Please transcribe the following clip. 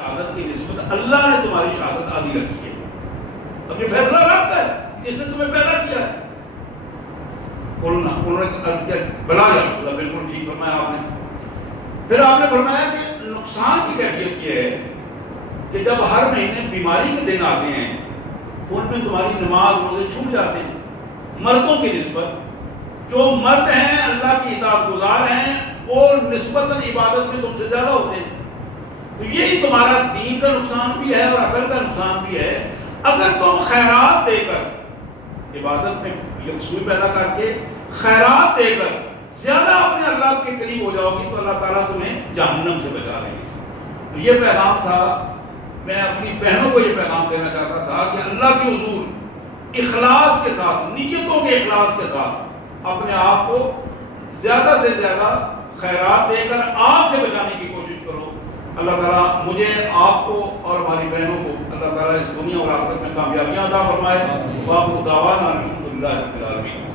شہادت کی نسبت اللہ نے تمہاری شہادت آدھی رکھی ہے. اب یہ فیصلہ رب کا ہے کہ اس نے تمہیں پیدا کیا ہے. انہوں نے بلا یا رسول اللہ، بالکل ٹھیک فرمایا آپ نے. پھر آپ نے فرمایا کہ نقصان کی کیفیت یہ ہے کہ جب ہر مہینے بیماری کے دن آتے ہیں ان میں تمہاری نماز روزے چھوٹ جاتے ہیں. مردوں کی نسبت جو مرد ہیں اللہ کی اطاعت گزار ہیں وہ نسبتاً عبادت میں تم سے زیادہ ہوتے ہیں. تو یہی تمہارا دین کا نقصان بھی ہے اور عقل کا نقصان بھی ہے. اگر تم خیرات دے کر عبادت میں یکسوئی پیدا کر کے خیرات دے کر زیادہ اپنے اللہ کے قریب ہو جاؤ گی تو اللہ تعالیٰ تمہیں جہنم سے بچا لیں گے. تو یہ پیغام تھا. میں اپنی بہنوں کو یہ پیغام دینا چاہتا تھا کہ اللہ کے حضور اخلاص کے ساتھ، نیتوں کے اخلاص کے ساتھ اپنے آپ کو زیادہ سے زیادہ خیرات دے کر آگ سے بچانے کی کوشش کرو. اللہ تعالیٰ مجھے، آپ کو اور ہماری بہنوں کو اللہ تعالیٰ اس دنیا اور آخرت میں کامیابیاں عطا فرمائے. وآخر دعوانا الحمدللہ رب العالمین.